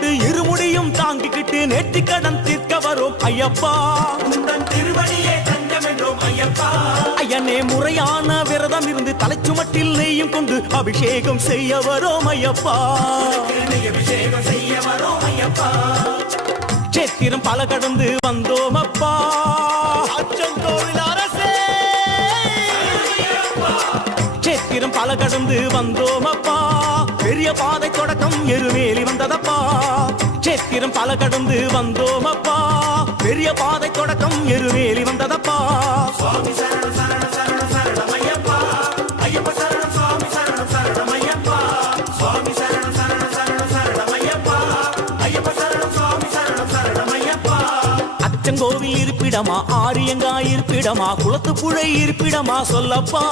போட்டு இருமுடியும் தாங்கிக்கிட்டு நேர்த்தி கடன் தீர்க்க வரும் ஐயப்பா. திருவடியே தஞ்சம் என்றோம் ஐயப்பா. ஐயனே முறையான விரதம் இருந்து தலைச்சுமட்டில் நெய்யும் கொண்டு அபிஷேகம் செய்ய வரோம் ஐயப்பா. அபிஷேகம் செய்ய வரோம் ஐயப்பா. சேத்திரம் பல கடந்து வந்தோம் அப்பா. அச்சங்கோவில் அரசே சேத்திரம் பல கடந்து வந்தோம் அப்பா. பெரிய பாதை தொடக்கம் எருமேலி வந்ததப்பா. சேத்திரம் பல கடந்து வந்தோம் அப்பா. பெரிய பாதை தொடக்கம் எருமேலி வந்ததப்பா. சுவாமி சரணம் சரணம் சரணம் சரணம் ஐயப்பா. ஐயப்ப சரணம் சுவாமி சரணம் சரணம் ஐயப்பா. சுவாமி சரணம் சரணம் சரணம் சரணம் ஐயப்பா. ஐயப்ப சரணம் சுவாமி சரணம் சரணம் ஐயப்பா. அச்சங்கோவில் இருப்பிடமா, ஆரியங்கா இருப்பிடமா, குளத்து புழை இருப்பிடமா சொல்லப்பா.